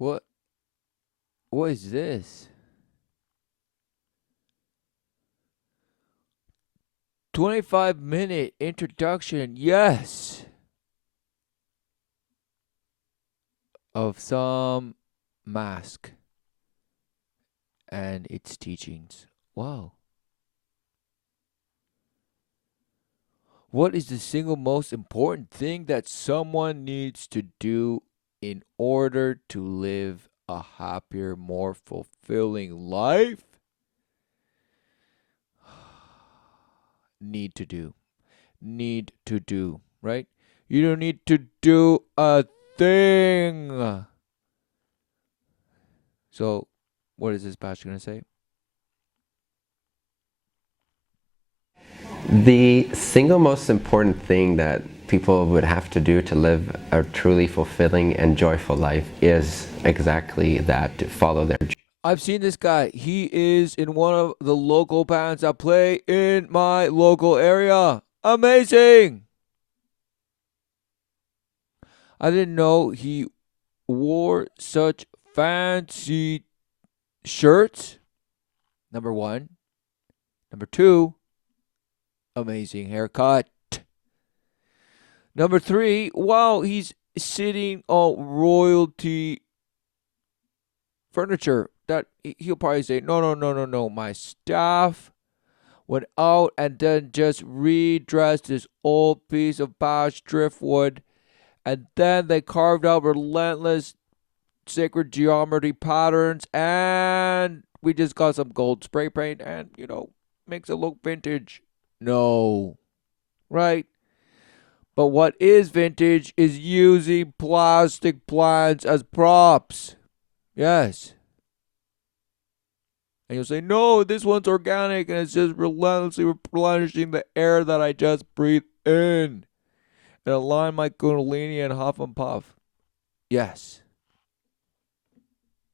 What what is this? 25-minute introduction, yes, of some mask and its teachings. Wow. What is the single most important thing that someone needs to do in order to live a happier, more fulfilling life? Need to do. Need to do, right? You don't need to do a thing. So, what is this pastor going to say? The single most important thing that people would have to do to live a truly fulfilling and joyful life is exactly that, to follow their I've seen this guy. He is in one of the local bands that play in my local area. Amazing! I didn't know he wore such fancy shirts. Number one. Number two, amazing haircut. Number three, wow, he's sitting on royalty furniture. That he'll probably say, no, no, no, no, no. My staff went out and then just redressed this old piece of bash driftwood, and then they carved out relentless sacred geometry patterns, and we just got some gold spray paint, and makes it look vintage. No, right? But what is vintage is using plastic plants as props. Yes. And you'll say, no, this one's organic and it's just relentlessly replenishing the air that I just breathe in. And align my kundalini and huff and puff. Yes.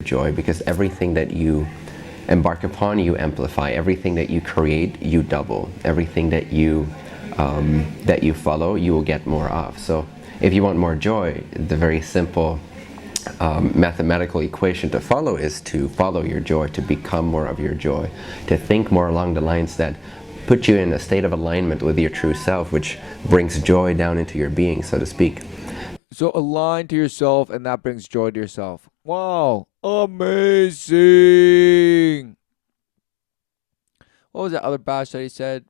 joy, because everything that you embark upon, you amplify. Everything that you create, you double. Everything that you follow, you will get more of. So if you want more joy, the very simple mathematical equation to follow is to follow your joy, to become more of your joy, to think more along the lines that put you in a state of alignment with your true self, which brings joy down into your being, so to speak. So align to yourself, and that brings joy to yourself. Wow. Amazing. What was that other bash that he said?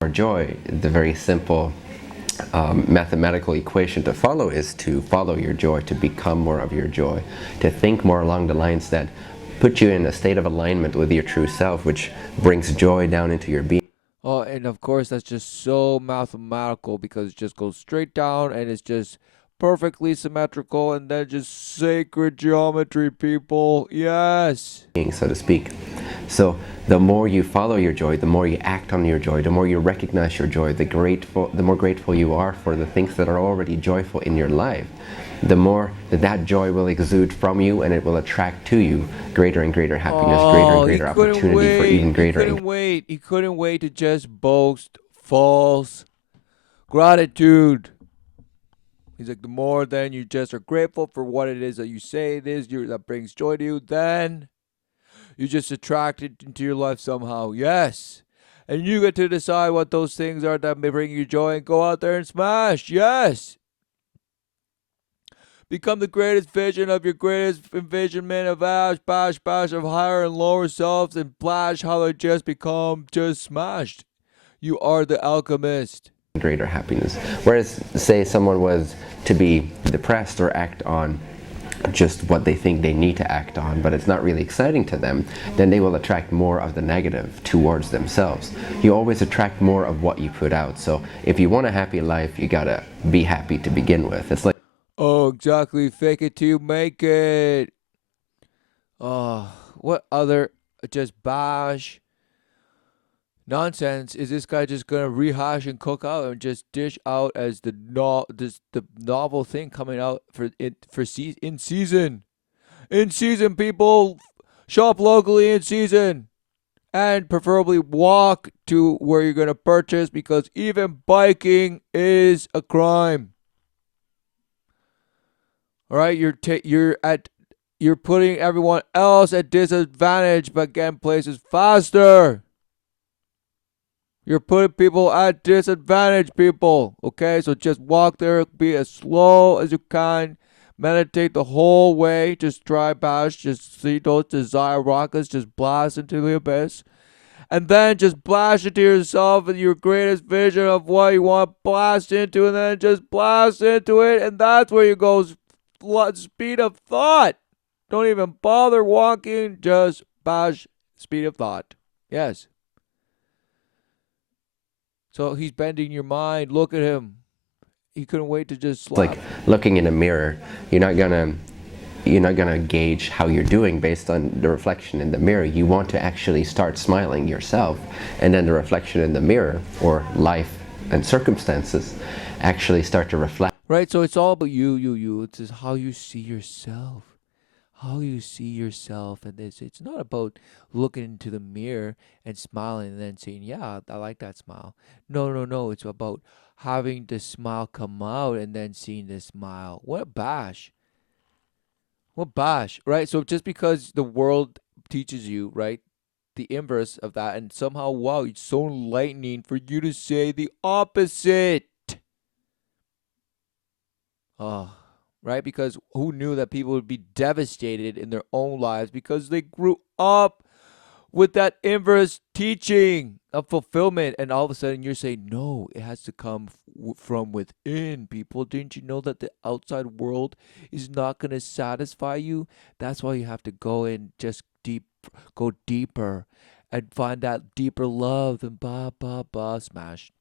More joy, the very simple mathematical equation to follow is to follow your joy, to become more of your joy, to think more along the lines that put you in a state of alignment with your true self, which brings joy down into your being. Oh, and of course, that's just so mathematical because it just goes straight down and it's just perfectly symmetrical and then just sacred geometry, people. Yes. So to speak. So the more you follow your joy, the more you act on your joy, the more you recognize your joy, the more grateful you are for the things that are already joyful in your life, the more that joy will exude from you, and it will attract to you greater and greater happiness, greater and Oh, he greater couldn't opportunity for wait. even He greater. couldn't wait. He couldn't wait to just boast false gratitude. He's like, the more then you just are grateful for what it is that you say it is, that brings joy to you, then you just attract it into your life somehow. Yes. And you get to decide what those things are that may bring you joy and go out there and smash. Yes. Become the greatest vision of your greatest envisionment of ash, bash, bash of higher and lower selves and flash how they just become just smashed. You are the alchemist. Greater happiness. Whereas, say someone was to be depressed or act on just what they think they need to act on, but it's not really exciting to them, then they will attract more of the negative towards themselves. You always attract more of what you put out. So if you want a happy life, you gotta be happy to begin with. It's like, Oh, exactly. Fake it till you make it. Oh, what other just bash nonsense is this guy just gonna rehash and cook out and just dish out as the novel thing coming out in season, people shop locally in season and preferably walk to where you're gonna purchase because even biking is a crime. All right, you're putting everyone else at disadvantage, but getting places faster. You're putting people at disadvantage, people. Okay, so just walk there, be as slow as you can. Meditate the whole way. Just try bash. Just see those desire rockets. Just blast into the abyss. And then just blast into yourself with your greatest vision of what you want to blast into. And then just blast into it. And that's where you go speed of thought. Don't even bother walking. Just bash speed of thought. Yes. So he's bending your mind. Look at him. He couldn't wait to just It's like slap. looking in a mirror. You're not gonna gauge how you're doing based on the reflection in the mirror. You want to actually start smiling yourself, and then the reflection in the mirror, or life and circumstances, actually start to reflect. Right? So it's all about you. It's just how you see yourself. How you see yourself. And it's not about looking into the mirror and smiling and then saying, yeah, I like that smile. No. It's about having the smile come out and then seeing the smile. What a bash. What bash, right? So just because the world teaches you, right, the inverse of that, and somehow, wow, it's so enlightening for you to say the opposite. Oh, right? Because who knew that people would be devastated in their own lives because they grew up with that inverse teaching of fulfillment, and all of a sudden you're saying, no, it has to come from within, people. Didn't you know that the outside world is not going to satisfy you? That's why you have to go in just go deeper and find that deeper love and smash.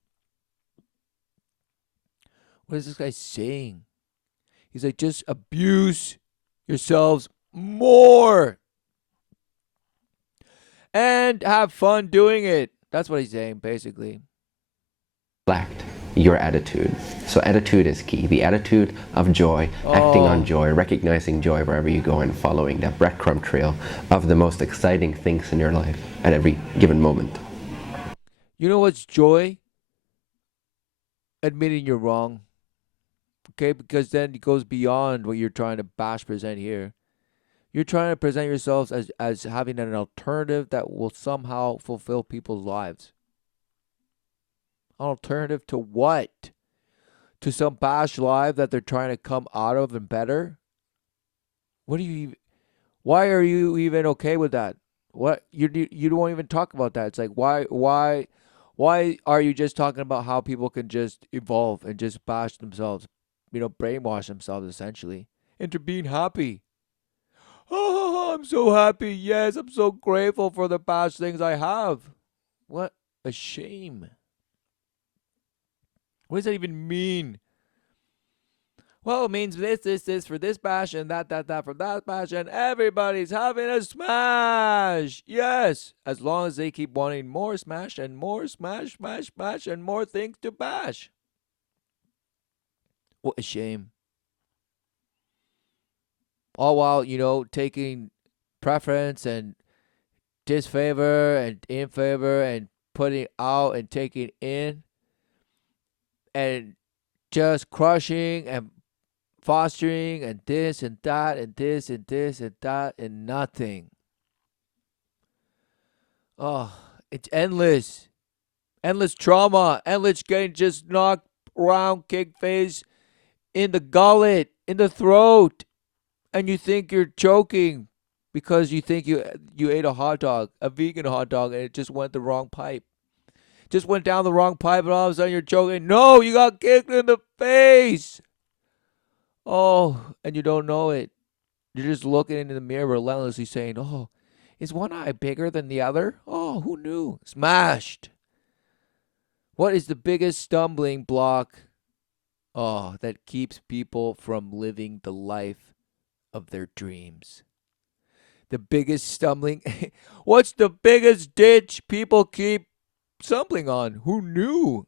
What is this guy saying? He's like, just abuse yourselves more and have fun doing it. That's what he's saying, basically. Your attitude. So attitude is key. The attitude of joy, acting on joy, recognizing joy wherever you go, and following that breadcrumb trail of the most exciting things in your life at every given moment. You know what's joy? Admitting you're wrong. Okay, because then it goes beyond what you're trying to bash present here. You're trying to present yourselves as having an alternative that will somehow fulfill people's lives. An alternative to what? To some bash life that they're trying to come out of and better? What do you? Why are you even okay with that? What you don't even talk about that. It's like why are you just talking about how people can just evolve and just bash themselves, brainwash themselves essentially into being happy? Oh, I'm so happy. Yes, I'm so grateful for the past things I have. What a shame. What does that even mean? Well, it means this for this bash, and that for that bash, and everybody's having a smash. Yes, as long as they keep wanting more smash and more smash, and more things to bash. What a shame. All while, taking preference and disfavor and in favor and putting out and taking in and just crushing and fostering and this and that and this and this and that and nothing. Oh, it's endless. Endless trauma. Endless getting just knocked around, kick face in the gullet, in the throat. And you think you're choking because you think you ate a hot dog, a vegan hot dog, and it just went the wrong pipe. Just went down the wrong pipe, and all of a sudden you're choking. No, you got kicked in the face. Oh, and you don't know it. You're just looking into the mirror relentlessly saying, oh, is one eye bigger than the other? Oh, who knew? Smashed. What is the biggest stumbling block? Oh, that keeps people from living the life of their dreams. The biggest stumbling. What's the biggest ditch people keep stumbling on? Who knew?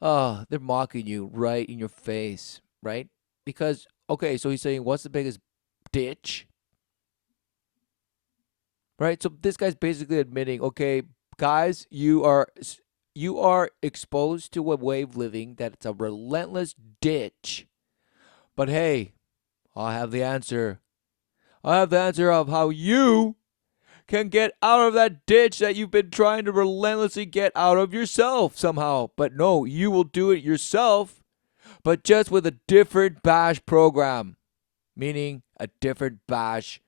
Oh, they're mocking you right in your face, right? Because, okay, so he's saying, what's the biggest ditch? Right? So this guy's basically admitting, okay, guys, you are exposed to a way of living that it's a relentless ditch. But hey, I have the answer. I have the answer of how you can get out of that ditch that you've been trying to relentlessly get out of yourself somehow. But no, you will do it yourself, but just with a different bash program, meaning a different bash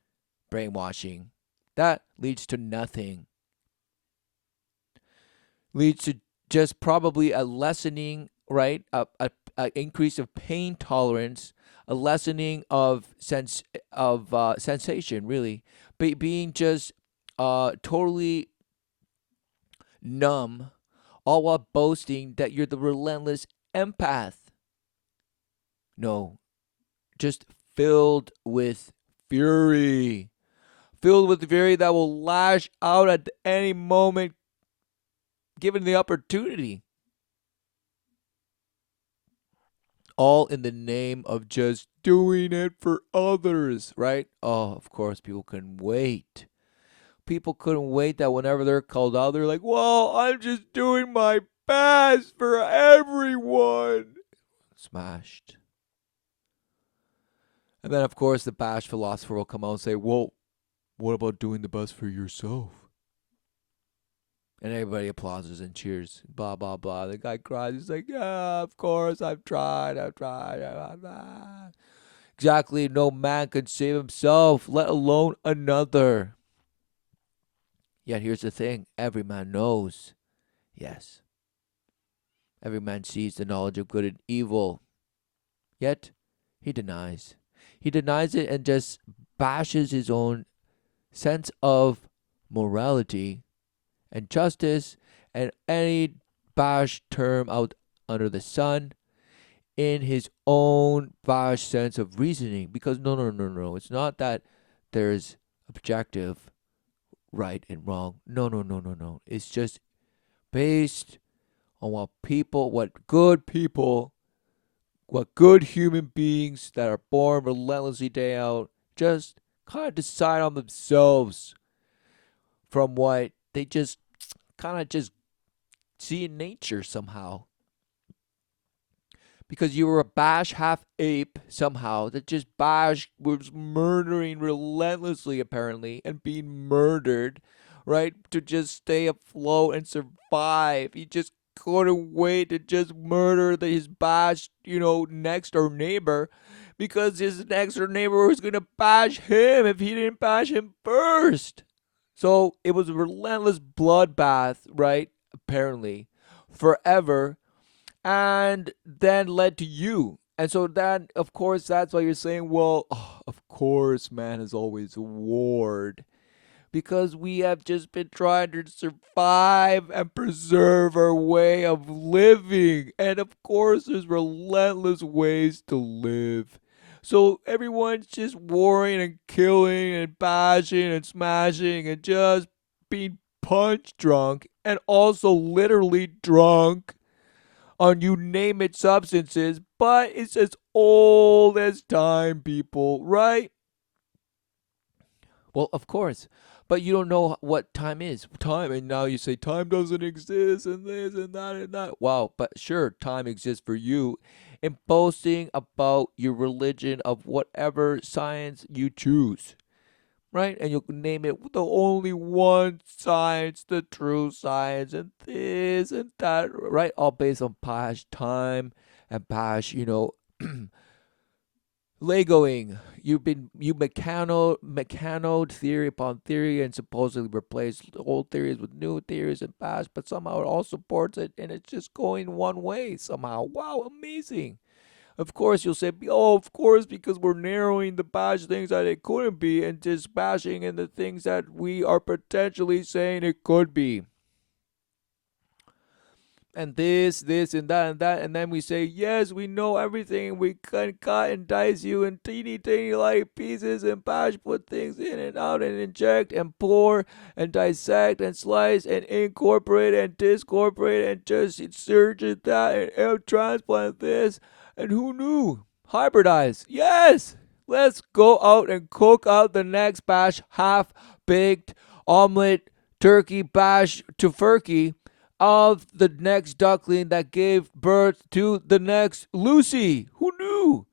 brainwashing. That leads to nothing. Leads to just probably a lessening, right? A increase of pain tolerance, a lessening of sensation, really, being just totally numb, all while boasting that you're the relentless empath. No, just filled with fury. Filled with fury that will lash out at any moment given the opportunity. All in the name of just doing it for others, right? Oh, of course, people couldn't wait. People couldn't wait that whenever they're called out, they're like, well, I'm just doing my best for everyone. Smashed. And then, of course, the bash philosopher will come out and say, well, what about doing the best for yourself? And everybody applauds and cheers. Blah, blah, blah. The guy cries. He's like, yeah, of course, I've tried. Blah, blah. Exactly. No man can save himself, let alone another. Yet here's the thing every man knows. Yes. Every man sees the knowledge of good and evil. Yet he denies. He denies it and just bashes his own sense of morality and justice and any bash term out under the sun in his own bash sense of reasoning. Because no. It's not that there's objective right and wrong. No. It's just based on what good human beings that are born relentlessly day out just kind of decide on themselves from what they just kind of just see in nature somehow. Because you were a bash half ape somehow that just bash was murdering relentlessly apparently and being murdered, right? To just stay afloat and survive. He just couldn't wait to just murder his bash, next door neighbor because his next door neighbor was gonna bash him if he didn't bash him first. So it was a relentless bloodbath, right? Apparently, forever, and then led to you. And so then, of course, that's why you're saying, well, of course, man has always warred. Because we have just been trying to survive and preserve our way of living. And of course, there's relentless ways to live. So everyone's just warring and killing and bashing and smashing and just being punch drunk and also literally drunk on you name it substances, but it's as old as time, people, right? Well, of course. But you don't know what time is. Time, and now you say time doesn't exist and this and that and that. Wow, but sure, time exists for you in boasting about your religion of whatever science you choose, right? And you'll name it the only one science, the true science, and this and that, right? All based on past time and past, Legoing. You mechanoed theory upon theory and supposedly replaced old theories with new theories and past, but somehow it all supports it and it's just going one way somehow. Wow, amazing. Of course, you'll say, oh, of course, because we're narrowing the bash things that it couldn't be and just bashing in the things that we are potentially saying it could be. And this, and that, and then we say, yes, we know everything. We can cut and dice you in teeny light pieces and bash, put things in and out and inject and pour and dissect and slice and incorporate and discorporate and just insert that and transplant this. And who knew? Hybridize. Yes! Let's go out and cook out the next bash, half baked omelet, turkey bash to furkey of the next duckling that gave birth to the next Lucy. Who knew?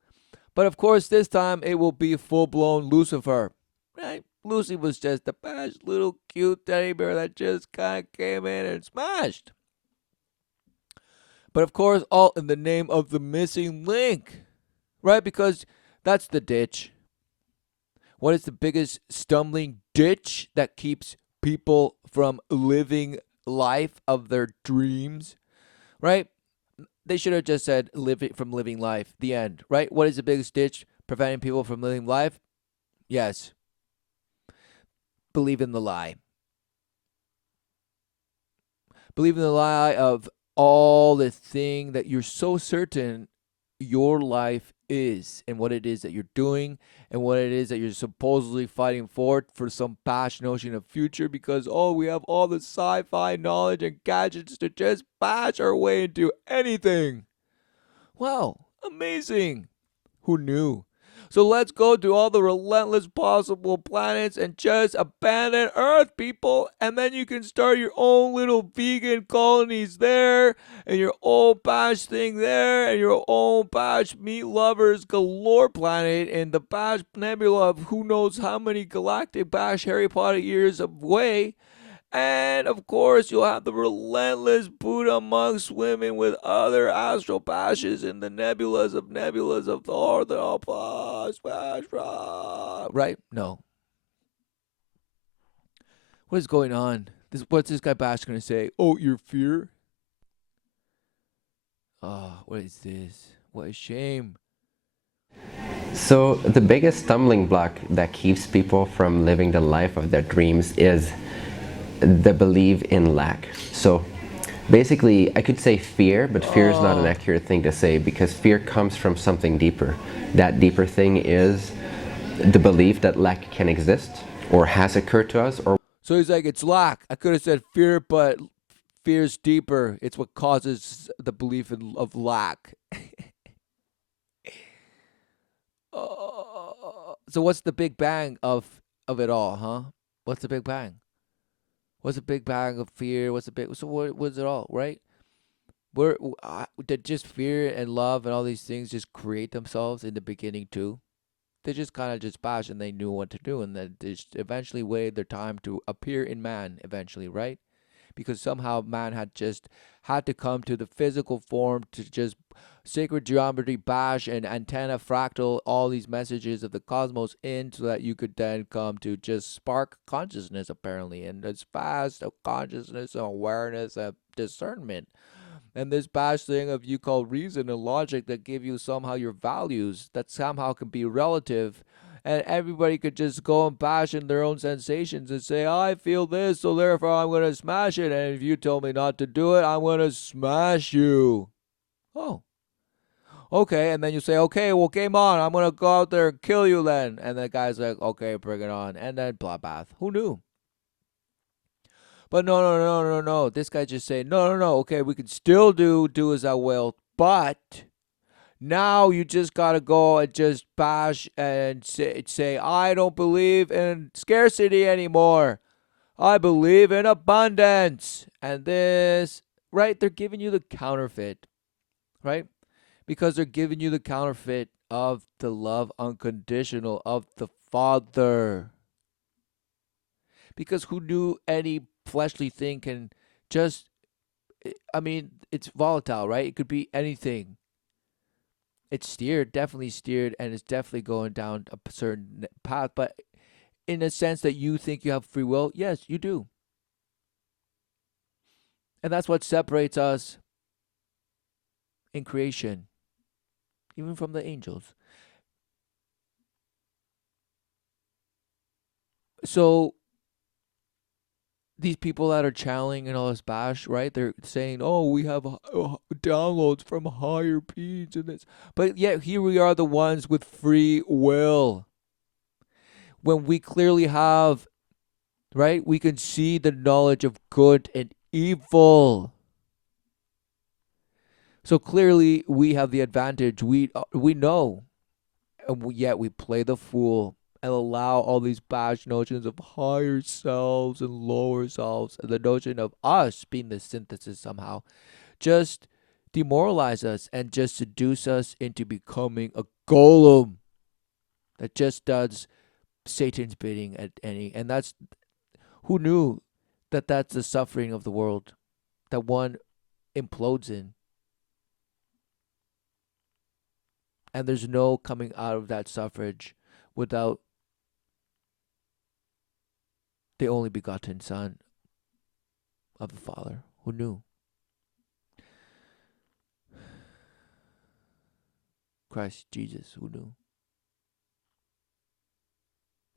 But of course, this time it will be full blown Lucifer. Right? Lucy was just the best little cute teddy bear that just kind of came in and smashed. But of course, all in the name of the missing link. Right? Because that's the ditch. What is the biggest stumbling ditch that keeps people from living life of their dreams? Right? They should have just said living life. The end. Right? What is the biggest ditch preventing people from living life? Yes. Believe in the lie. Believe in the lie of all the thing that you're so certain your life is and what it is that you're doing and what it is that you're supposedly fighting for some past notion of future because we have all the sci-fi knowledge and gadgets to just bash our way into anything. Wow, amazing. Who knew? So let's go to all the relentless possible planets and just abandon Earth, people. And then you can start your own little vegan colonies there, and your own bash thing there, and your own bash meat lovers galore planet in the bash nebula of who knows how many galactic bash Harry Potter years away. And of course, you'll have the relentless Buddha monk swimming with other astral bashes in the nebulas of Thor, the right? No. What is going on? What's this guy Bash gonna say? Oh, your fear? Oh, what is this? What a shame. So the biggest stumbling block that keeps people from living the life of their dreams is the belief in lack. So basically, I could say fear, but fear is not an accurate thing to say because fear comes from something deeper. That deeper thing is the belief that lack can exist or has occurred to us. Or So he's like, it's lack. I could have said fear, but fear's deeper. It's what causes the belief of lack. So what's the big bang of it all, huh? What's the big bang? What's the big bang of fear? What's the big? So what was it all, right? Did just fear and love and all these things just create themselves in the beginning too? They just kind of just bash and they knew what to do, and then they just eventually waited their time to appear in man eventually, right? Because somehow man had to come to the physical form to just sacred geometry bash and antenna fractal all these messages of the cosmos in so that you could then come to just spark consciousness apparently, and it's fast of consciousness and awareness and discernment, and this bash thing of you call reason and logic that give you somehow your values that somehow can be relative, and everybody could just go and bash in their own sensations and say, I feel this, so therefore I'm going to smash it. And if you told me not to do it, I'm going to smash you. Oh, okay. And then you say, okay, well, game on. I'm going to go out there and kill you then. And the guy's like, okay, bring it on. And then blah, blah. Who knew? But no. This guy just saying, no. Okay, we can still do as I will, but now you just gotta go and just bash and say I don't believe in scarcity anymore. I believe in abundance. And this, right? They're giving you the counterfeit, right? Because they're giving you the counterfeit of the love unconditional of the Father. Because who knew any fleshly thing can just, I mean, it's volatile, right? It could be anything. It's steered, definitely steered, and it's definitely going down a certain path. But in a sense that you think you have free will, yes, you do. And that's what separates us in creation, even from the angels. So these people that are channeling and all this bash, right? They're saying, "Oh, we have downloads from higher beings and this," but yet here we are, the ones with free will. When we clearly have, right? We can see the knowledge of good and evil. So clearly, we have the advantage. We know, and yet we play the fool and allow all these bash notions of higher selves and lower selves, and the notion of us being the synthesis somehow, just demoralize us and just seduce us into becoming a golem that just does Satan's bidding at any, and that's who knew that that's the suffering of the world that one implodes in, and there's no coming out of that suffrage without the only begotten Son of the Father. Who knew? Christ Jesus, who knew?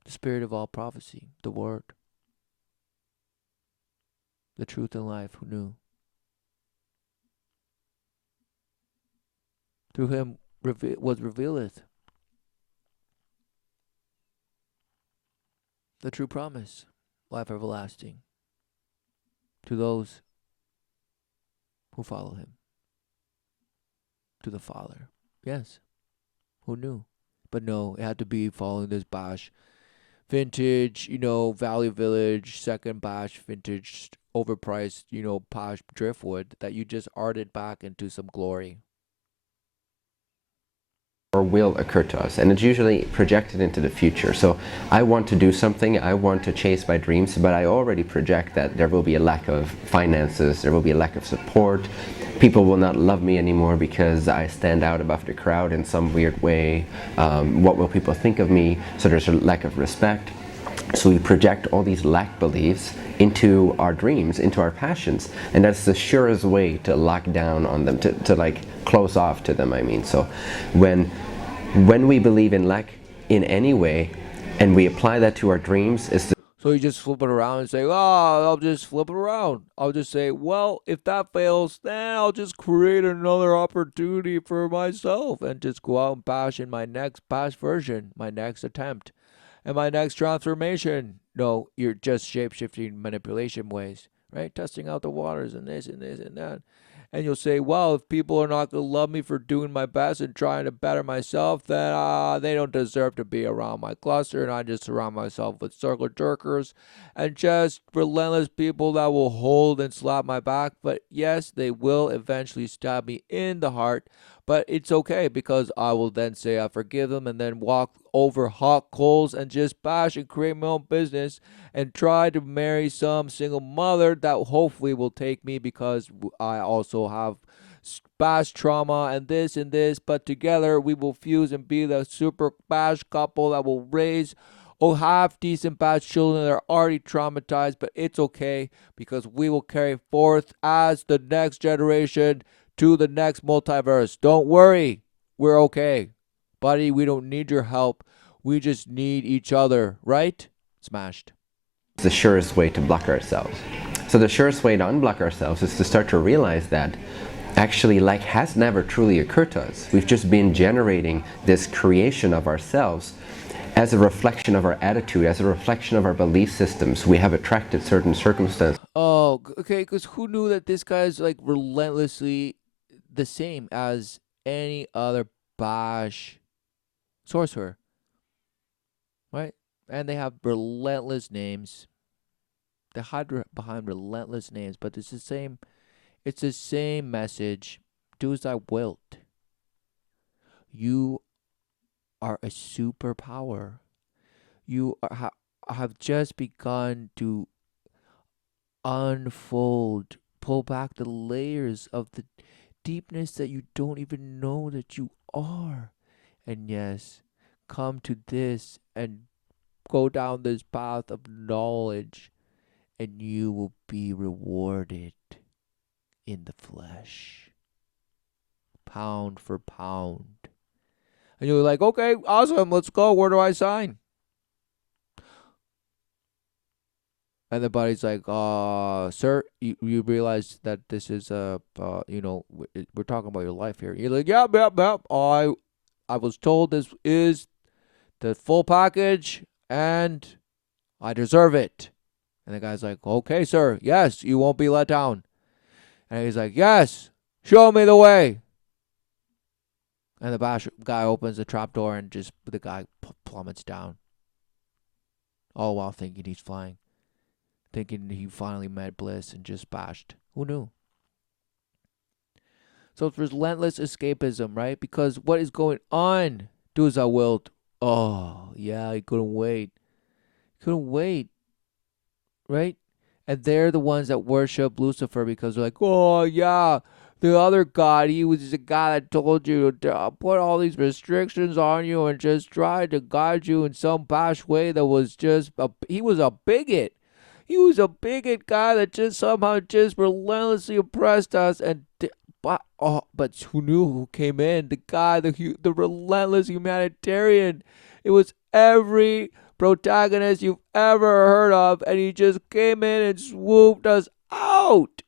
The spirit of all prophecy, the Word, the truth and life, who knew? Through him was revealeth the true promise, life everlasting, to those who follow him, to the Father. Yes, who knew? But no, it had to be following this Bosch vintage, Valley Village, second batch vintage, overpriced, posh driftwood that you just arted back into some glory. Or will occur to us, and it's usually projected into the future. So I want to do something, I want to chase my dreams, but I already project that there will be a lack of finances, there will be a lack of support, people will not love me anymore because I stand out above the crowd in some weird way. What will people think of me? So there's a lack of respect. So we project all these lack beliefs into our dreams, into our passions, and that's the surest way to lock down on them, to like close off to them, I mean. So when we believe in lack in any way and we apply that to our dreams, So you just flip it around and say, oh, I'll just flip it around. I'll just say, well, if that fails, then I'll just create another opportunity for myself and just go out and bash in my next bash version, my next attempt, and my next transformation. No, you're just shape-shifting manipulation ways, right? Testing out the waters and this and this and that. And you'll say, well, if people are not going to love me for doing my best and trying to better myself, then they don't deserve to be around my cluster. And I just surround myself with circle jerkers and just relentless people that will hold and slap my back. But yes, they will eventually stab me in the heart. But it's okay because I will then say I forgive them and then walk over hot coals and just bash and create my own business and try to marry some single mother that hopefully will take me because I also have bash trauma and this, but together we will fuse and be the super bash couple that will raise half decent bash children that are already traumatized, but it's okay because we will carry forth as the next generation to the next multiverse. Don't worry, we're okay. Buddy, we don't need your help. We just need each other, right? Smashed. the surest way to block ourselves. So the surest way to unblock ourselves is to start to realize that actually lack has never truly occurred to us. We've just been generating this creation of ourselves as a reflection of our attitude, as a reflection of our belief systems. We have attracted certain circumstances. Oh, okay, because who knew that this guy's like relentlessly the same as any other Bosch sorcerer, right? And they have relentless names. They hide behind relentless names, but it's the same. It's the same message. Do as I wilt. You are a superpower. You have just begun to unfold, pull back the layers of the deepness that you don't even know that you are. And yes, come to this and go down this path of knowledge, and you will be rewarded in the flesh, pound for pound. And you're like, okay, awesome, let's go. Where do I sign? And the buddy's like, sir, you realize that this is we're talking about your life here. You're like, yep. I was told this is the full package, and I deserve it. And the guy's like, okay, sir, yes, you won't be let down. And he's like, yes, show me the way. And the bash guy opens the trap door, and just the guy plummets down, all while thinking he's flying, thinking he finally met bliss and just bashed. Who knew? So it's relentless escapism, right? Because what is going on Do as I willed. Oh, yeah, he couldn't wait. Couldn't wait, right? And they're the ones that worship Lucifer because they're like, oh, yeah, the other God, he was the guy that told you to put all these restrictions on you and just tried to guide you in some bash way that was just, he was a bigot. He was a bigot guy that just somehow just relentlessly oppressed us and but who knew who came in? The guy, the relentless humanitarian. It was every protagonist you've ever heard of, and he just came in and swooped us out.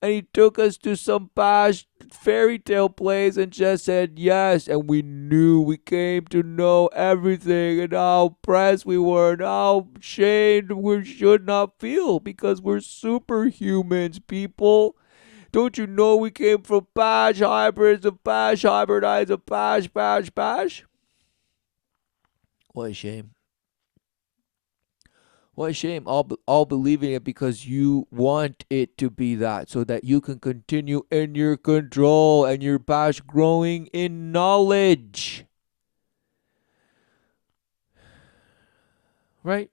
And he took us to some bash fairy tale place and just said yes. And we knew, we came to know everything and how oppressed we were and how shamed we should not feel because we're superhumans, people. Don't you know we came from bash hybrids of bash hybridize of bash bash bash? What a shame. What a shame. All believing it because you want it to be that so that you can continue in your control and your bash growing in knowledge. Right?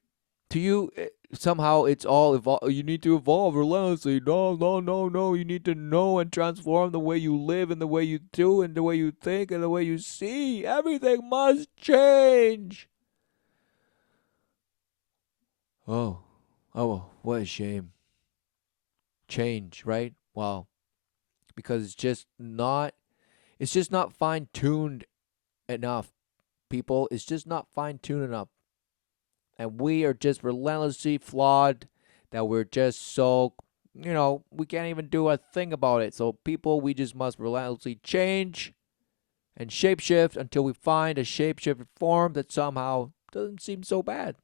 To you, somehow it's all evolve. You need to evolve relentlessly. No, no, no, no. You need to know and transform the way you live and the way you do and the way you think and the way you see. Everything must change. Oh, oh, what a shame. Change, right? Wow. Because it's just not fine tuned enough, people. It's just not fine tuned enough. And we are just relentlessly flawed that we're just so, we can't even do a thing about it. So, people, we just must relentlessly change and shapeshift until we find a shapeshifted form that somehow doesn't seem so bad.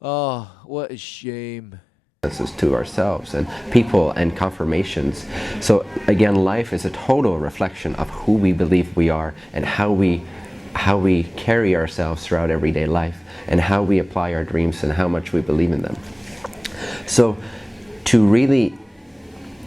Oh, what a shame. To ourselves and people and confirmations. So again, life is a total reflection of who we believe we are and how we carry ourselves throughout everyday life and how we apply our dreams and how much we believe in them. So to really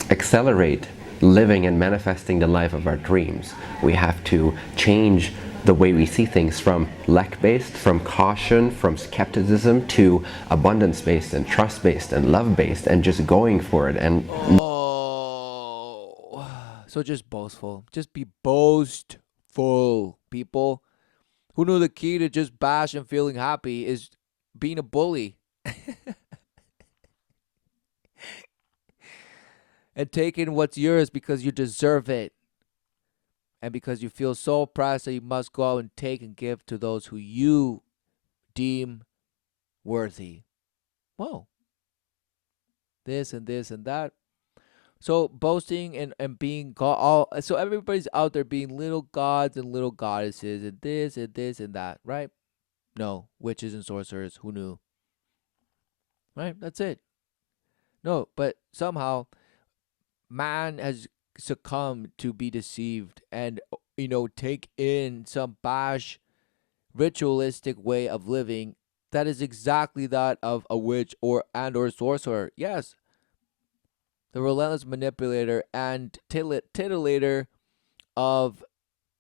accelerate living and manifesting the life of our dreams, we have to change the way we see things from lack-based, from caution, from skepticism to abundance-based and trust-based and love-based and just going for it. And so just boastful. Just be boastful, people. Who knew the key to just bash and feeling happy is being a bully and taking what's yours because you deserve it and because you feel so oppressed that you must go out and take and give to those who you deem worthy. Whoa. This and this and that. So boasting and being God, so everybody's out there being little gods and little goddesses and this and that, right? No, witches and sorcerers. Who knew? Right? That's it. No, but somehow man has succumbed to be deceived and take in some bash ritualistic way of living that is exactly that of a witch or sorcerer. Yes, the relentless manipulator and titillator of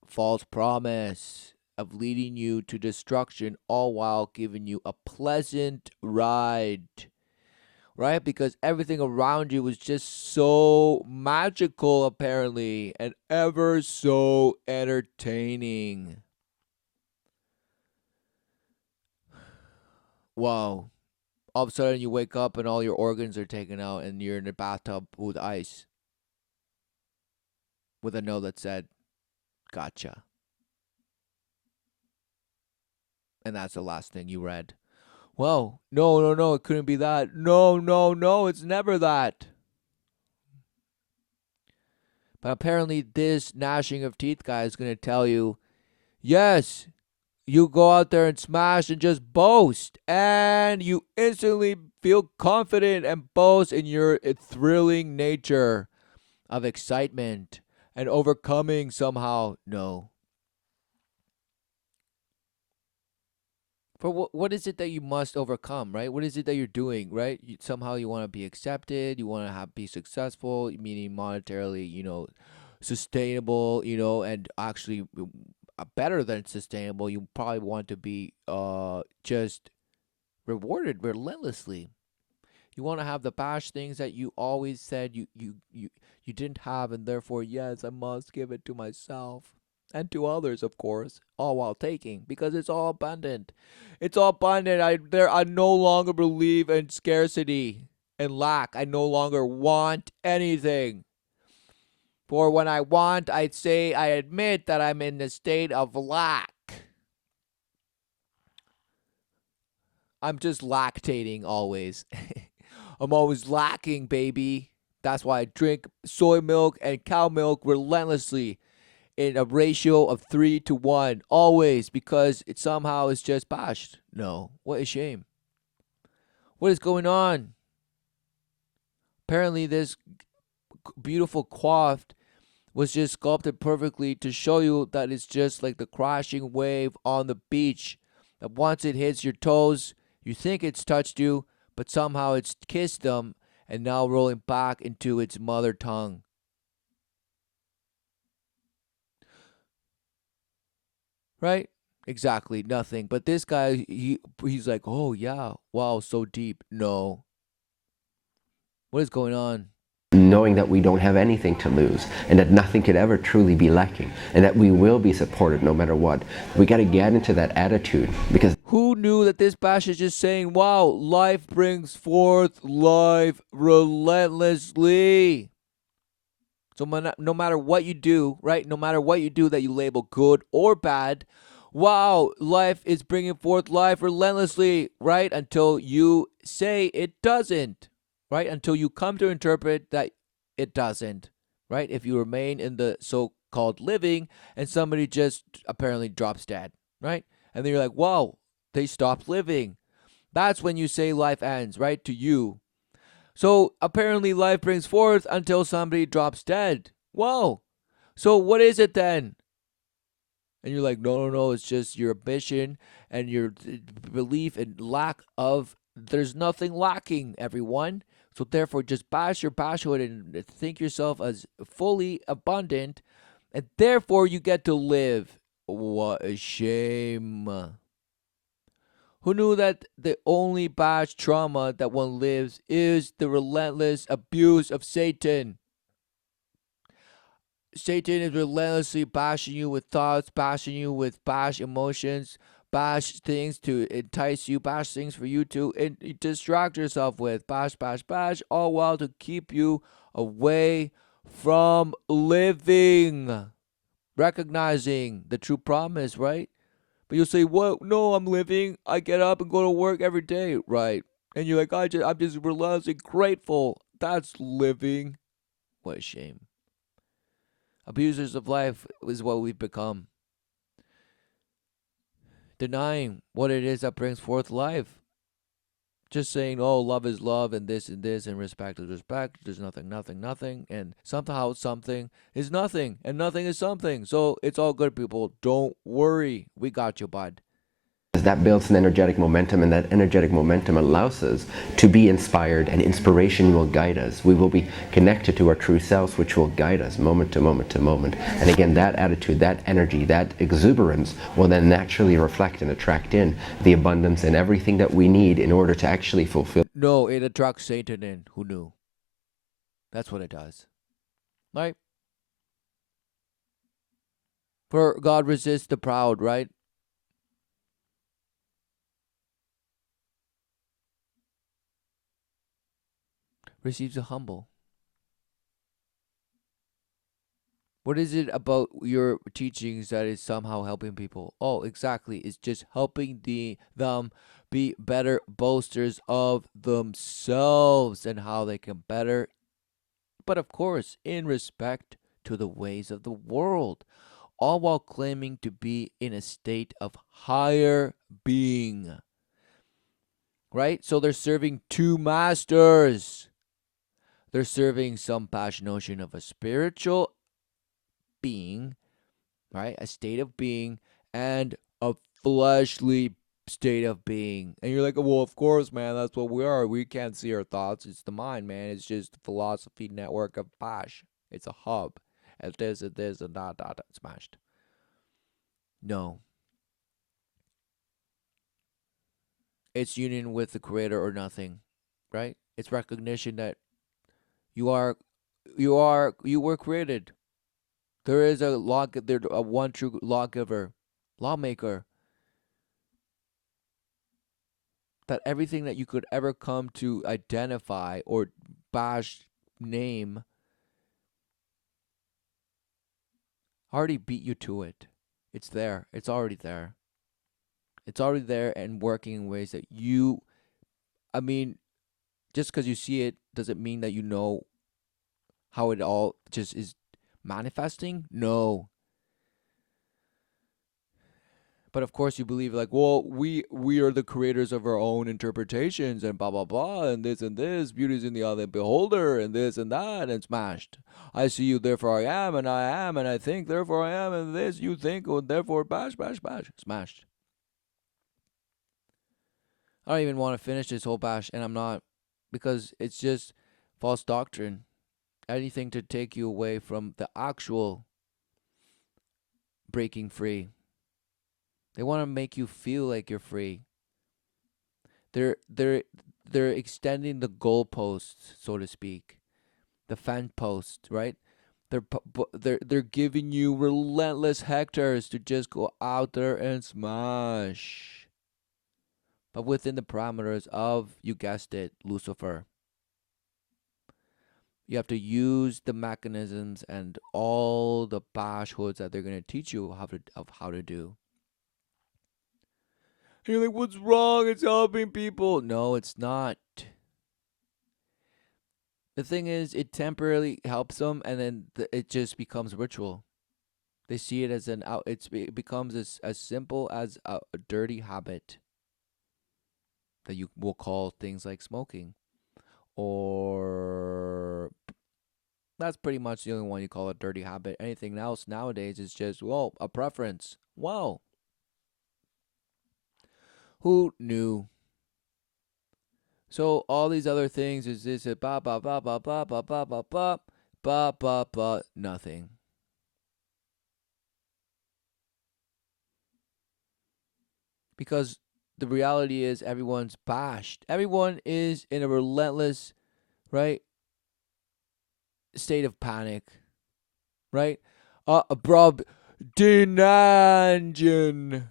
false promise, of leading you to destruction, all while giving you a pleasant ride. Right? Because everything around you was just so magical, apparently, and ever so entertaining. Wow. All of a sudden, you wake up and all your organs are taken out, and you're in a bathtub with ice with a note that said, gotcha. And that's the last thing you read. Well, no, no, no, it couldn't be that. No, no, no, it's never that. But apparently, this gnashing of teeth guy is going to tell you, yes, you go out there and smash and just boast, and you instantly feel confident and boast in your thrilling nature of excitement and overcoming somehow. No. For what is it that you must overcome, right? What is it that you're doing, right? Somehow you want to be accepted, you want to be successful, meaning monetarily, sustainable, and actually better than sustainable. You probably want to be just rewarded relentlessly. You want to have the bash things that you always said you didn't have, and therefore, yes, I must give it to myself and to others, of course, all while taking, because it's all abundant. It's all abundant. I no longer believe in scarcity and lack. I no longer want anything. For when I want, I admit that I'm in a state of lack. I'm just lactating always. I'm always lacking, baby. That's why I drink soy milk and cow milk relentlessly in a ratio of 3 to 1, always, because it somehow is just bashed. No, what a shame. What is going on? Apparently, this beautiful coif was just sculpted perfectly to show you that it's just like the crashing wave on the beach. That once it hits your toes, you think it's touched you, but somehow it's kissed them and now rolling back into its mother tongue. Right? Exactly, nothing. But this guy, he's like, oh yeah, wow, so deep. No, what is going on? Knowing that we don't have anything to lose and that nothing could ever truly be lacking and that we will be supported no matter what. We got to get into that attitude because Who knew that this bash is just saying, wow, life brings forth life relentlessly. So no matter what you do, right? No matter what you do that you label good or bad, wow, life is bringing forth life relentlessly, right? Until you say it doesn't, right? Until you come to interpret that it doesn't, right? If you remain in the so called living and somebody just apparently drops dead, right? And then you're like, wow, they stopped living. That's when you say life ends, right? To you. So apparently life brings forth until somebody drops dead. Whoa. So what is it then? And you're like, no, no, no, it's just your ambition and your belief and lack of, there's nothing lacking, everyone. So therefore, just bash your bashhood and think yourself as fully abundant, and therefore you get to live. What a shame. Who knew that the only bash trauma that one lives is the relentless abuse of Satan? Satan is relentlessly bashing you with thoughts, bashing you with bash emotions, bash things to entice you, bash things for you to distract yourself with. Bash, bash, bash, all while to keep you away from living, recognizing the true promise, right? But you'll say, "What? No, I'm living. I get up and go to work every day, right?" And you're like, I'm just relentlessly grateful. That's living. What a shame. Abusers of life is what we've become. Denying what it is that brings forth life. Just saying, oh, love is love, and this, and respect is respect. There's nothing, nothing, nothing. And somehow something is nothing, and nothing is something. So it's all good, people. Don't worry. We got you, bud. that builds an energetic momentum, and that energetic momentum allows us to be inspired, and inspiration will guide us. We will be connected to our true selves, which will guide us moment to moment to moment. And again, that attitude, that energy, that exuberance will then naturally reflect and attract in the abundance and everything that we need in order to actually fulfill. No, it attracts Satan in. Who knew? That's what it does. Right? For God resists the proud, right? Receives the humble. What is it about your teachings that is somehow helping people? Oh, exactly. It's just helping them be better boasters of themselves and how they can better, but of course, in respect to the ways of the world, all while claiming to be in a state of higher being. Right? So they're serving two masters. They're serving some past notion of a spiritual being, right? A state of being, and a fleshly state of being. And you're like, well, of course, man, that's what we are. We can't see our thoughts. It's the mind, man. It's just the philosophy network of Pash. It's a hub. And this and that, smashed. No. It's union with the creator or nothing, right? It's recognition that you are you were created. There is a one true lawgiver, lawmaker, that everything that you could ever come to identify or bash name already beat you to it. It's there. It's already there. It's already there and working in ways that I mean, just because you see it doesn't mean that you know how it all just is manifesting. No. But of course, you believe like, well, we are the creators of our own interpretations and blah blah blah and this. Beauty's in the eye of the beholder and this and that and smashed. I see you, therefore I am, and I think, therefore I am, and this you think, oh, therefore bash bash bash, smashed. I don't even want to finish this whole bash, and I'm not, because it's just false doctrine. Anything to take you away from the actual breaking free. They want to make you feel like you're free. They're they're they're extending the goalposts, so to speak, the fan post, right? They're giving you relentless hectares to just go out there and smash, but within the parameters of, you guessed it, Lucifer. You have to use the mechanisms and all the bash hoods that they're gonna teach you how to do. And you're like, what's wrong? It's helping people. No, it's not. The thing is, it temporarily helps them, and then it just becomes ritual. They see it as an out. It becomes as simple as a dirty habit that you will call things like smoking, or that's pretty much the only one you call a dirty habit. Anything else nowadays is just, well, a preference. Wow, who knew? So all these other things is this a ba ba ba ba ba ba ba ba ba ba ba ba nothing. Because the reality is everyone's bashed. Everyone is in a relentless, right, state of panic, right? A Brobdingnagian.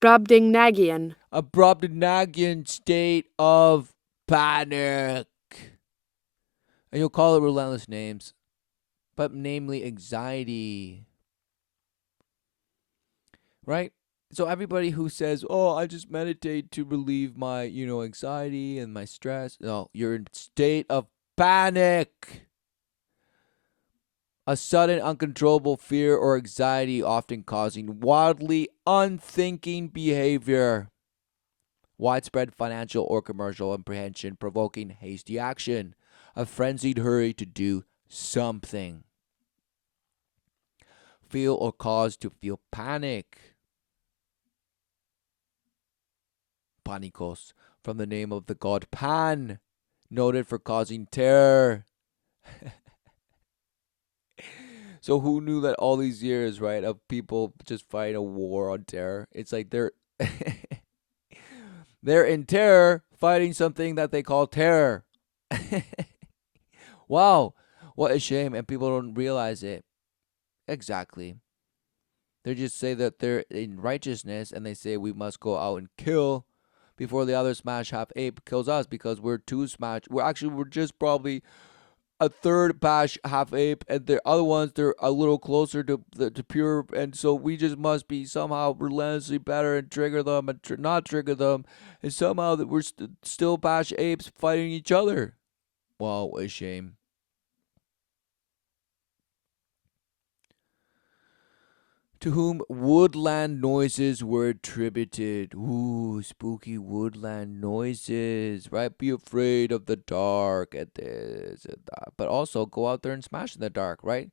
Brobdingnagian. A Brobdingnagian state of panic. And you'll call it relentless names, but namely anxiety, right? So everybody who says, "Oh, I just meditate to relieve my, anxiety and my stress," no, you're in state of panic. A sudden uncontrollable fear or anxiety, often causing wildly unthinking behavior. Widespread financial or commercial apprehension, provoking hasty action. A frenzied hurry to do something. Feel or cause to feel panic. Panikos, from the name of the god Pan, noted for causing terror. So who knew that all these years, right, of people just fighting a war on terror? It's like they're they're in terror fighting something that they call terror. Wow, what a shame, and people don't realize it. Exactly. They just say that they're in righteousness, and they say we must go out and kill before the other smash half ape kills us, because we're two smash. We're just probably a third bash half ape, and the other ones, they're a little closer to pure, and so we just must be somehow relentlessly better and trigger them and not trigger them, and somehow that we're still bash apes fighting each other. Wow, a shame. To whom woodland noises were attributed. Ooh, spooky woodland noises, right? Be afraid of the dark and this and that. But also go out there and smash in the dark, right?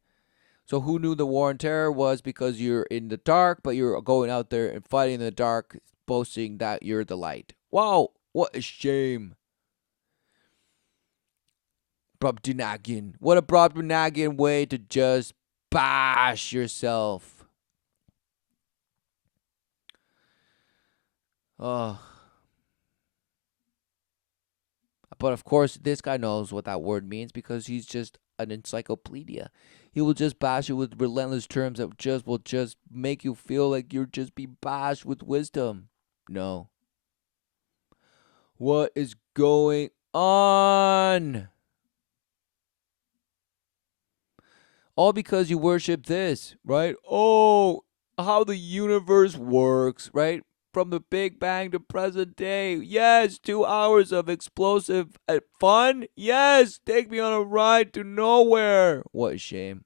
So who knew the war on terror was because you're in the dark, but you're going out there and fighting in the dark, boasting that you're the light. Wow, what a shame. Brobdingnagian. What a Brobdingnagian way to just bash yourself. Uh, but of course, this guy knows what that word means because he's just an encyclopedia. He will just bash you with relentless terms that just will just make you feel like you're just being bashed with wisdom. No. What is going on? All because you worship this, right? Oh, how the universe works, right? From the Big Bang to present day. Yes, 2 hours of explosive fun. Yes, take me on a ride to nowhere. What a shame.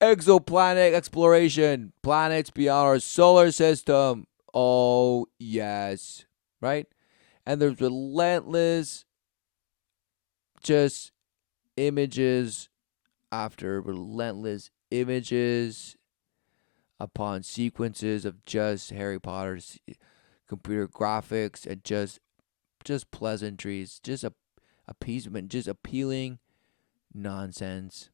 Exoplanet exploration. Planets beyond our solar system. Oh, yes. Right? And there's relentless just images after relentless images upon sequences of just Harry Potter's computer graphics and just pleasantries, just appeasement, just appealing nonsense,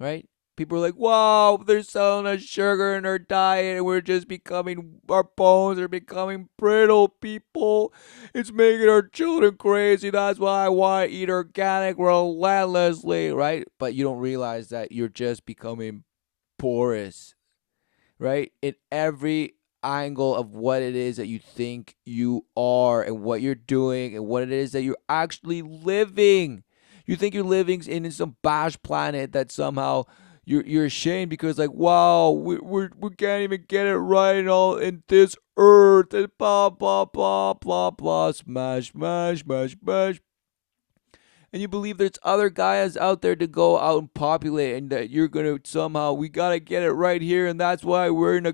right? People are like, "Wow, they're selling us sugar in our diet, and we're just becoming our bones are becoming brittle." People, it's making our children crazy. That's why I want to eat organic relentlessly, right? But you don't realize that you're just becoming porous, right? In every angle of what it is that you think you are and what you're doing and what it is that you're actually living. You think you're living in some bash planet that somehow you're ashamed because like wow we can't even get it right and all in this earth and blah blah blah blah blah smash smash smash smash and you believe there's other guys out there to go out and populate and that you're gonna somehow we gotta get it right here and that's why we're in a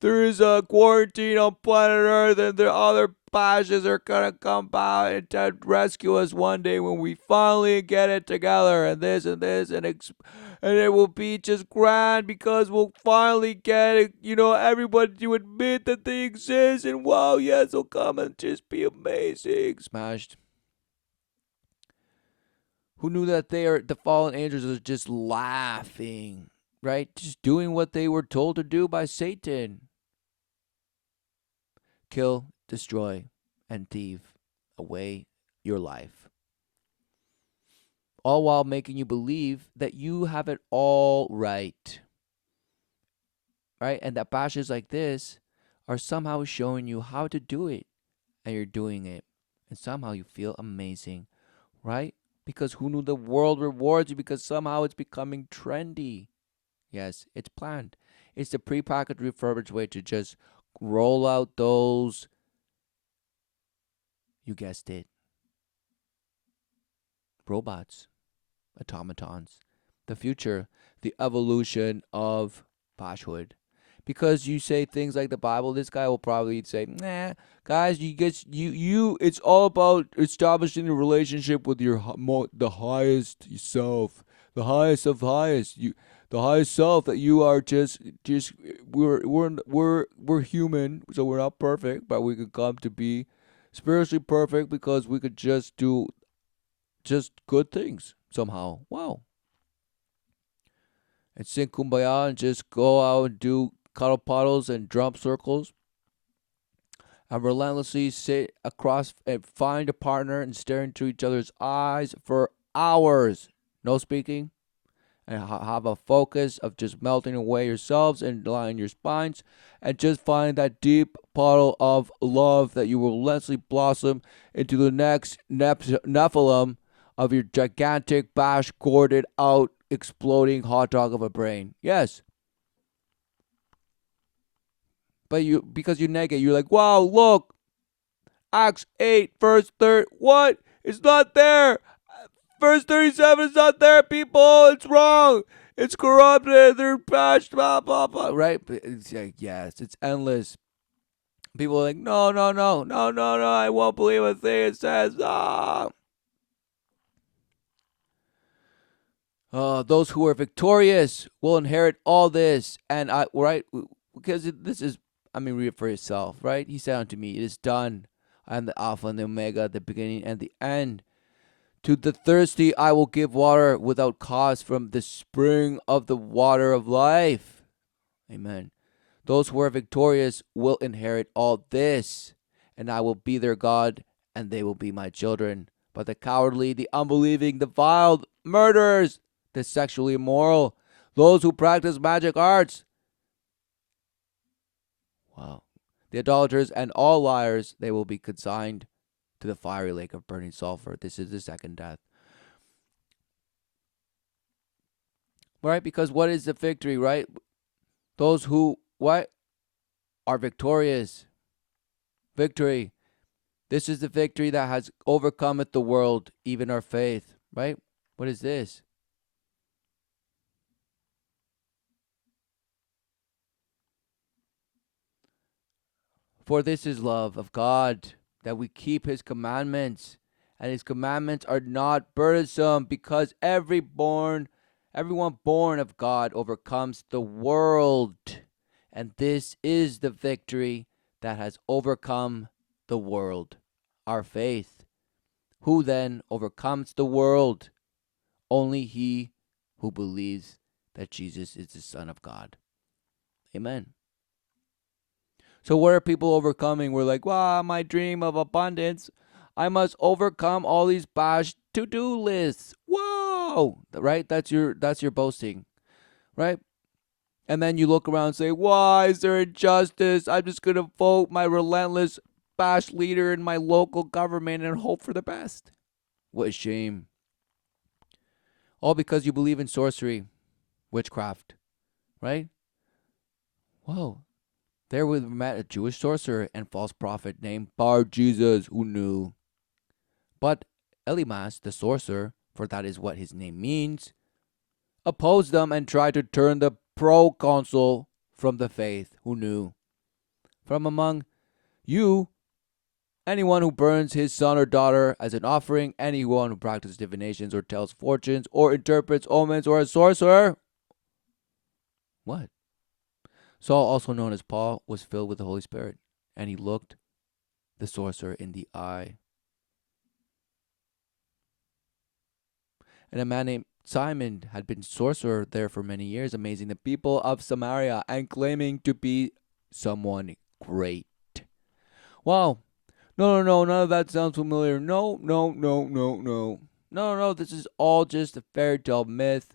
there is a quarantine on planet earth and the other bashes are gonna come out and to rescue us one day when we finally get it together and this and it will be just grand because we'll finally get it, everybody to admit that they exist and wow yes they'll come and just be amazing smashed. Who knew that they are the fallen angels are just laughing, right? Just doing what they were told to do by Satan. Kill, destroy, and thieve away your life. All while making you believe that you have it all right. Right? And that bashes like this are somehow showing you how to do it. And you're doing it. And somehow you feel amazing. Right? Because who knew the world rewards you because somehow it's becoming trendy. Yes, it's planned. It's the prepackaged refurbished way to just roll out those, you guessed it, robots, automatons. The future, the evolution of Bashwood. Because you say things like the Bible, this guy will probably say, "Nah, guys, it's all about establishing a relationship with the highest self, the highest of highest, the highest self that you are just we're human, so we're not perfect, but we can come to be spiritually perfect because we could just do just good things somehow. Wow, and sing kumbaya and just go out and do cuddle puddles and drum circles and relentlessly sit across and find a partner and stare into each other's eyes for hours. No speaking. And have a focus of just melting away yourselves and lying your spines and just find that deep puddle of love that you will relentlessly blossom into the next Nephilim of your gigantic, bash, gourded out, exploding hot dog of a brain. Yes, but because you negate, you're like, wow, look, Acts 8, verse 30. What? It's not there. Verse 37 is not there, people. It's wrong. It's corrupted. They're patched, blah, blah, blah. Right? But it's like, yes, it's endless. People are like, no, no, no, no, no, no. I won't believe a thing it says. Ah. Those who are victorious will inherit all this. And right? Because this is, I mean, read it for yourself, right? He said unto me, it is done. I am the Alpha and the Omega, the beginning and the end. To the thirsty I will give water without cost from the spring of the water of life. Amen. Those who are victorious will inherit all this, and I will be their God, and they will be my children. But the cowardly, the unbelieving, the vile, murderers, the sexually immoral, those who practice magic arts, wow, the idolaters, and all liars, they will be consigned to the fiery lake of burning sulfur. This is the second death. Right? Because what is the victory, right? Those who, what? Are victorious. Victory. This is the victory that has overcometh the world, even our faith. Right? What is this? For this is love of God, that we keep his commandments, and his commandments are not burdensome, because everyone born of God overcomes the world. And this is the victory that has overcome the world, our faith. Who then overcomes the world? Only he who believes that Jesus is the Son of God. Amen. So what are people overcoming? We're like, wow, my dream of abundance. I must overcome all these bash to-do lists. Whoa! Right? That's your boasting. Right? And then you look around and say, why is there injustice? I'm just gonna vote my relentless bash leader in my local government and hope for the best. What a shame. All because you believe in sorcery, witchcraft. Right? Whoa. There we met a Jewish sorcerer and false prophet named Bar Jesus, who knew. But Elymas, the sorcerer, for that is what his name means, opposed them and tried to turn the proconsul from the faith, who knew. From among you, anyone who burns his son or daughter as an offering, anyone who practices divinations or tells fortunes or interprets omens or a sorcerer. What? Saul, also known as Paul, was filled with the Holy Spirit, and he looked the sorcerer in the eye. And a man named Simon had been sorcerer there for many years, amazing the people of Samaria and claiming to be someone great. Wow. No, none of that sounds familiar. No. No, this is all just a fairy tale myth.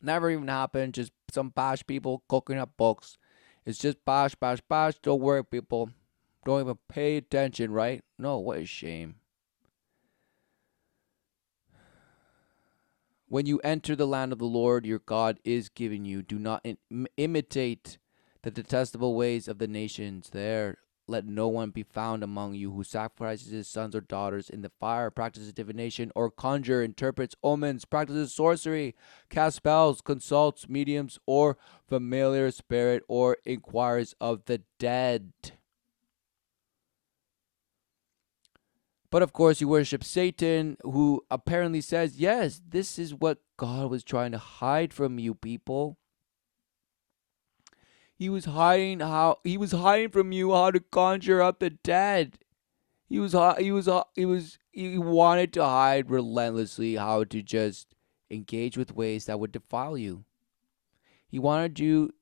Never even happened. Just some bash people cooking up books. It's just bash. Don't worry, people. Don't even pay attention, right? No, what a shame. When you enter the land of the Lord your God is giving you, do not imitate the detestable ways of the nations there. Let no one be found among you who sacrifices his sons or daughters in the fire, practices divination, or conjure, interprets omens, practices sorcery, casts spells, consults mediums, or familiar spirit, or inquires of the dead. But of course, you worship Satan, who apparently says, yes, this is what God was trying to hide from you people. He was hiding from you how to conjure up the dead. He wanted to hide relentlessly how to just engage with ways that would defile you. He wanted to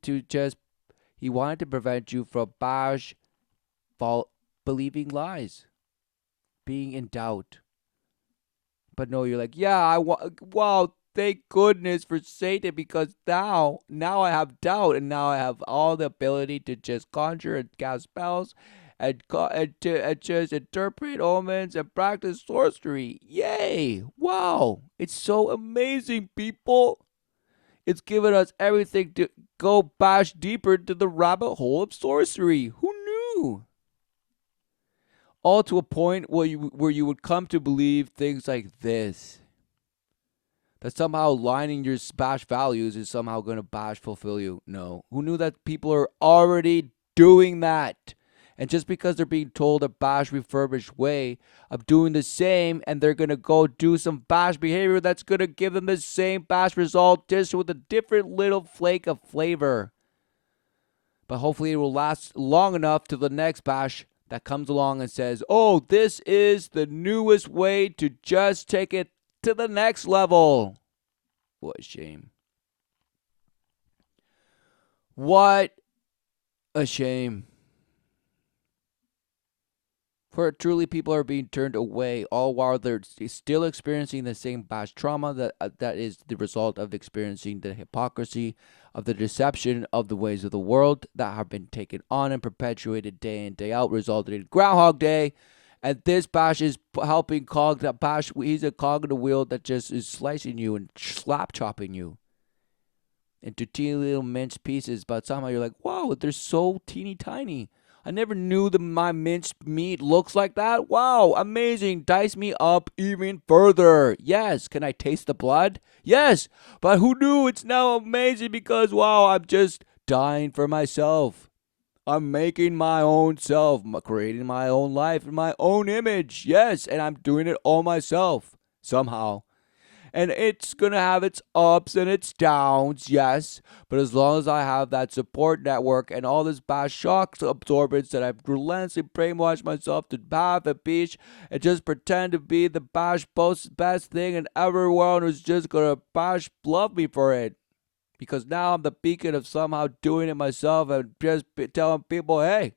prevent you from believing lies, being in doubt. But no, you're like, yeah, wow, thank goodness for Satan, because now I have doubt, and now I have all the ability to just conjure and cast spells and just interpret omens and practice sorcery. Yay! Wow, it's so amazing, people. It's given us everything to go bash deeper into the rabbit hole of sorcery. Who knew? All to a point where you would come to believe things like this. That somehow lining your bash values is somehow going to bash fulfill you. No. Who knew that people are already doing that? And just because they're being told a bash refurbished way of doing the same, and they're going to go do some bash behavior that's going to give them the same bash result, just with a different little flake of flavor. But hopefully it will last long enough to the next bash that comes along and says, oh, this is the newest way to just take it to the next level. What a shame. What A shame. For truly, people are being turned away, all while they're still experiencing the same bash trauma that is the result of experiencing the hypocrisy of the deception of the ways of the world that have been taken on and perpetuated day in day out, resulted in Groundhog Day. And this bash is helping cog that bash. He's a cog in the wheel that just is slicing you and slap chopping you into teeny little minced pieces. But somehow you're like, wow, they're so teeny tiny. I never knew that my minced meat looks like that. Wow, amazing. Dice me up even further. Yes. Can I taste the blood? Yes. But who knew? It's now amazing because, wow, I'm just dying for myself. I'm making my own self, creating my own life in my own image. Yes. And I'm doing it all myself somehow. And it's going to have its ups and its downs, yes. But as long as I have that support network and all this bad shock absorbance that I've relentlessly brainwashed myself to have at beach and just pretend to be the best thing, and everyone is just going to love me for it. Because now I'm the beacon of somehow doing it myself and just telling people, hey,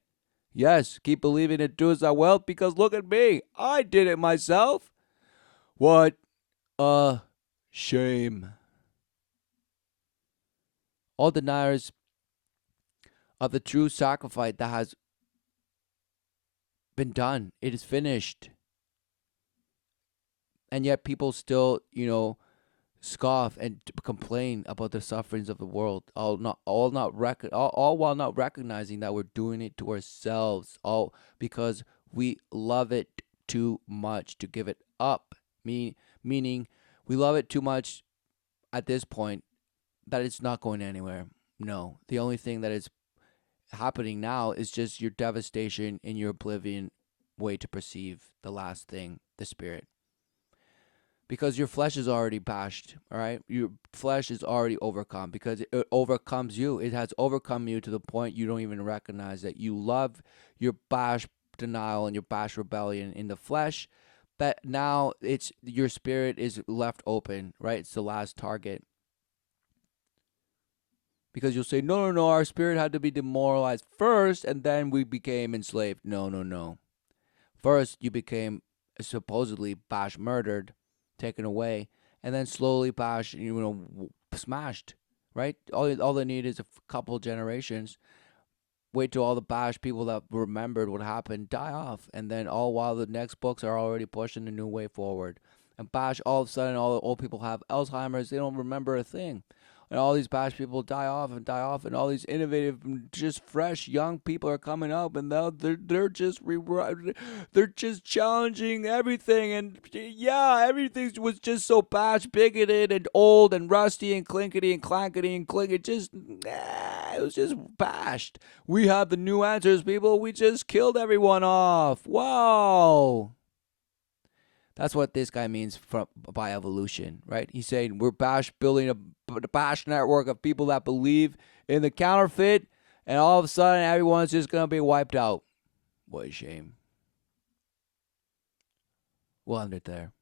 yes, keep believing it, do as I will, because look at me. I did it myself. What a shame. All deniers of the true sacrifice that has been done. It is finished. And yet people still, scoff and complain about the sufferings of the world, all while not recognizing that we're doing it to ourselves, all because we love it too much to give it up. Meaning we love it too much at this point that it's not going anywhere. No, the only thing that is happening now is just your devastation and your oblivion way to perceive the last thing, the spirit. Because your flesh is already bashed, all right? Your flesh is already overcome because it overcomes you. It has overcome you to the point you don't even recognize that you love your bash denial and your bash rebellion in the flesh. That now it's your spirit is left open, right? It's the last target. Because you'll say, no, no, no, our spirit had to be demoralized first and then we became enslaved. No, no, no. First, you became supposedly bash murdered, taken away, and then slowly bash, smashed, right? All they need is a couple generations. Wait till all the bash people that remembered what happened die off, and then all while the next books are already pushing a new way forward. And bash, all of a sudden, all the old people have Alzheimer's. They don't remember a thing. And all these bash people die off, and all these innovative, just fresh young people are coming up, and they're they're just challenging everything, and yeah, everything was just so bash bigoted and old and rusty and clinkety and clankety and clink. It was just bashed. We have the new answers, people. We just killed everyone off. Wow. That's what this guy means by evolution, right? He's saying we're building a bash network of people that believe in the counterfeit, and all of a sudden everyone's just going to be wiped out. What a shame. We'll end it there.